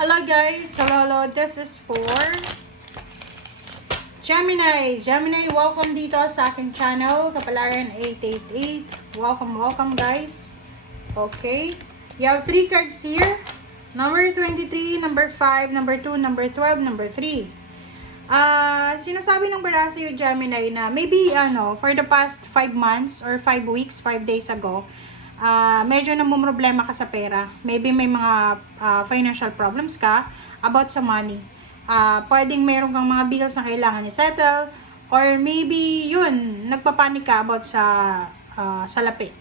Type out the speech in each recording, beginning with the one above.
Hello guys, hello. This is for Gemini. Gemini, welcome dito sa aking channel, Kapalaran 888. Welcome guys. Okay, you have 3 cards here. Number 23, number 5, number 2, number 12, number 3. Sinasabi ng bara sa'yo, Gemini, na maybe for the past 5 months or 5 weeks, 5 days ago, medyo namumroblema ka sa pera. Maybe may mga financial problems ka about sa money. Pwedeng mayroon kang mga bills na kailangan i-settle, or maybe yun, nagpapanik ka about sa salapi.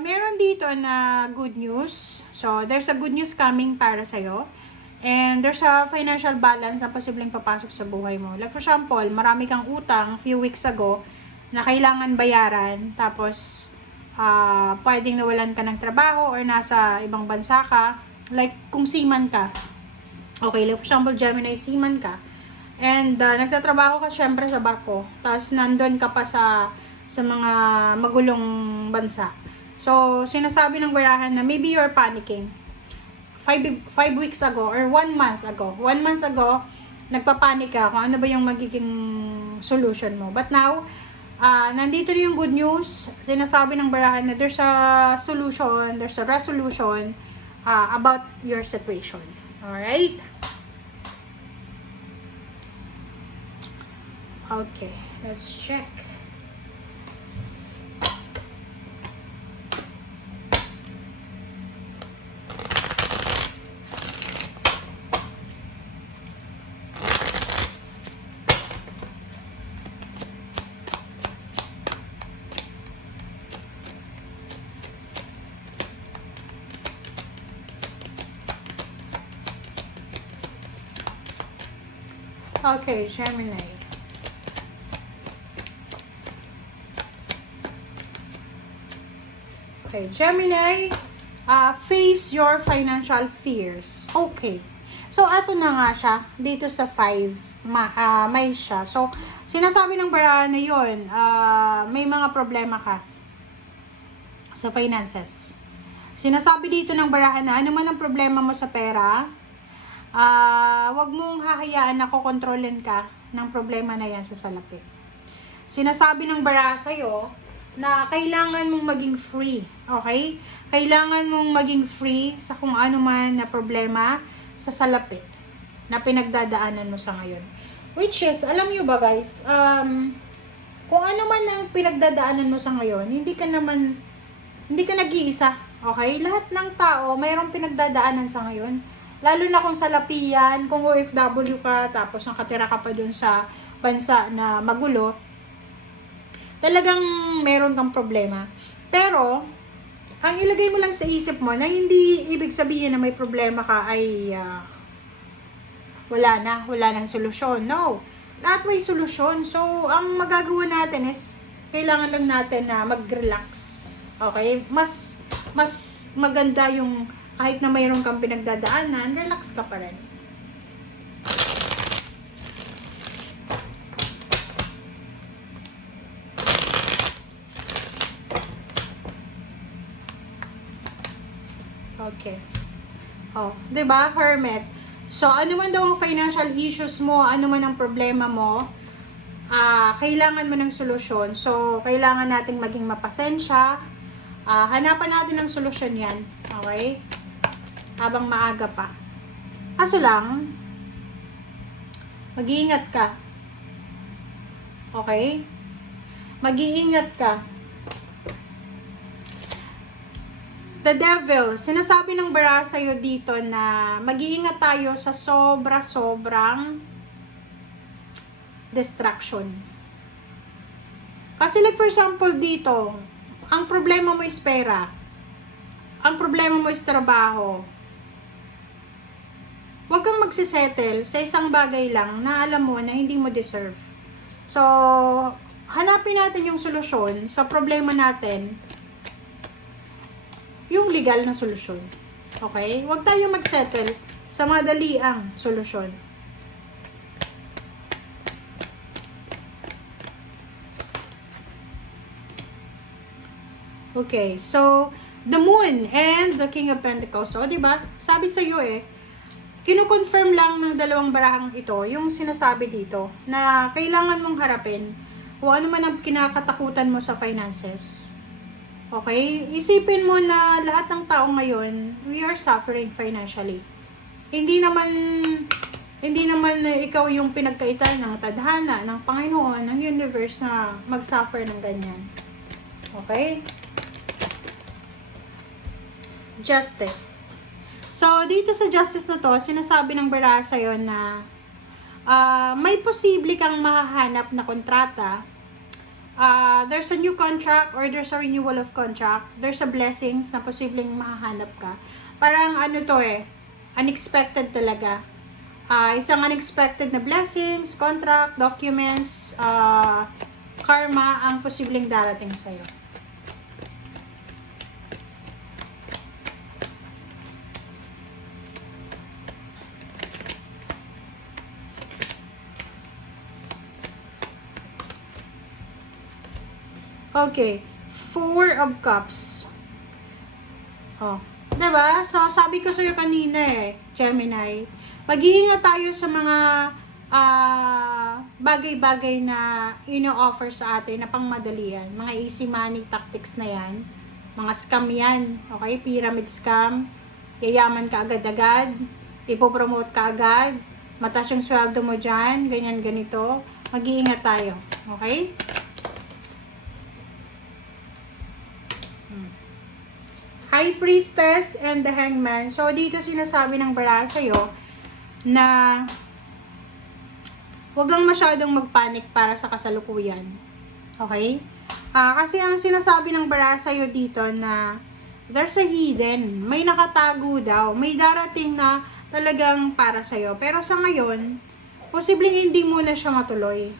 Meron dito na good news. So, there's a good news coming para sa'yo. And there's a financial balance na posibleng papasok sa buhay mo. Like for example, marami kang utang few weeks ago na kailangan bayaran. Tapos, pwedeng nawalan ka ng trabaho or nasa ibang bansa ka. Like kung seaman ka. Okay, like for example, Gemini, seaman ka. And nagtatrabaho ka syempre sa barko. Tapos nandun ka pa sa mga magulong bansa. So, sinasabi ng barahan na maybe you're panicking. 5 weeks ago or 1 month ago, nagpapanik ka kung ano ba yung magiging solution mo. But now, nandito na yung good news. Sinasabi ng barahan na there's a solution, there's a resolution about your situation. Alright? Okay, let's check. Okay, Gemini. Okay, Gemini, face your financial fears. Okay. So, ato na nga siya, dito sa 5, may siya. So, sinasabi ng barahan na yun, may mga problema ka sa finances. Sinasabi dito ng barahan na ano man ang problema mo sa pera, wag mong hahayaan na kokontrolin ka ng problema na yan sa salapi. Sinasabi ng bara sa'yo na kailangan mong maging free. Okay? Kailangan mong maging free sa kung ano man na problema sa salapi na pinagdadaanan mo sa ngayon. Which is, alam nyo ba guys, kung ano man ang pinagdadaanan mo sa ngayon, hindi ka nag-iisa. Okay? Lahat ng tao, mayroong pinagdadaanan sa ngayon. Lalo na kung salapi yan, kung OFW ka, tapos nakatira ka pa dun sa bansa na magulo, talagang meron kang problema. Pero, ang ilagay mo lang sa isip mo na hindi ibig sabihin na may problema ka ay wala nang solusyon. No, lahat may solusyon. So, ang magagawa natin is, kailangan lang natin na mag-relax. Okay? Mas maganda yung kahit na mayroon kang pinagdadaanan, relax ka pa rin. Okay. Oh, 'di ba, Hermit? So, ano man daw ang financial issues mo, ano man ang problema mo, kailangan mo ng solusyon. So, kailangan nating maging mapasensya. Hanapan natin ng solusyon 'yan. Okay? Habang maaga pa. Kaso lang, mag-iingat ka. Okay? Mag-iingat ka. The Devil, sinasabi ng bara sa'yo dito na mag-iingat tayo sa sobrang distraction. Kasi like for example dito, ang problema mo is pera. Ang problema mo is trabaho. Huwag kang magsisettle sa isang bagay lang na alam mo na hindi mo deserve. So, hanapin natin yung solusyon sa problema natin, yung legal na solusyon. Okay? Huwag tayo magsettle sa madaliang solusyon. Okay, so, the Moon and the King of Pentacles. So, di ba? Sabi sa iyo Kino-confirm lang ng dalawang barahang ito yung sinasabi dito na kailangan mong harapin kung ano man ang kinakatakutan mo sa finances. Okay? Isipin mo na lahat ng tao ngayon, we are suffering financially. Hindi naman ikaw yung pinagkaitan ng tadhana, ng Panginoon, ng universe na mag-suffer ng ganyan. Okay? Justice. So, dito sa justice na to, sinasabi ng bara sa'yo na may posible kang mahahanap na kontrata. There's a new contract or there's a renewal of contract. There's a blessings na posibleng mahahanap ka. Parang ano to unexpected talaga. Isang unexpected na blessings, contract, documents, karma ang posibleng darating sa'yo. Okay, 4 of Cups. Oh, 'di ba? So, sabi ko sa'yo kanina Gemini, mag-iingat tayo sa mga bagay-bagay na ino-offer sa atin na pangmadalian. Mga easy money tactics na yan. Mga scam yan. Okay? Pyramid scam. Yayaman ka agad-agad. Ipopromote ka agad. Mataas yung sweldo mo dyan. Ganyan, ganito. Mag-iingat tayo. Okay? High Priestess and the Hangman. So, dito sinasabi ng bara sa'yo na huwag kang masyadong magpanik para sa kasalukuyan. Okay? Kasi ang sinasabi ng bara sa'yo dito na there's a hidden. May nakatago daw. May darating na talagang para sa'yo. Pero sa ngayon, posibleng hindi muna siya matuloy.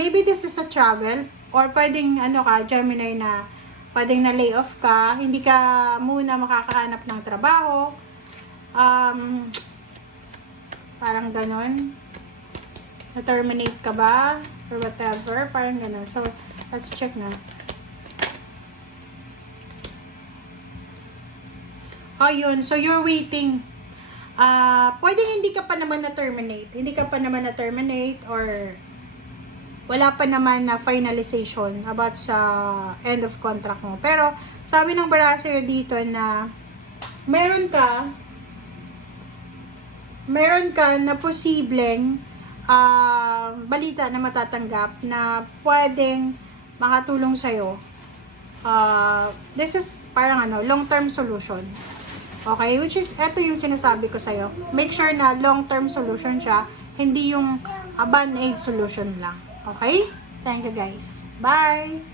Maybe this is a travel or pwedeng Gemini na pwedeng na lay off ka, hindi ka muna makakahanap ng trabaho, parang ganon, na-terminate ka ba, or whatever, parang ganon. So, let's check na. Yun, so you're waiting. Pwedeng hindi ka pa naman na-terminate, or wala pa naman na finalization about sa end of contract mo. Pero, sabi ng bara sa'yo dito na meron ka na posibleng balita na matatanggap na pwedeng makatulong sa'yo. This is parang long-term solution. Okay? Which is, eto yung sinasabi ko sa'yo. Make sure na long-term solution siya, hindi yung band-aid solution lang. Okay? Thank you guys. Bye!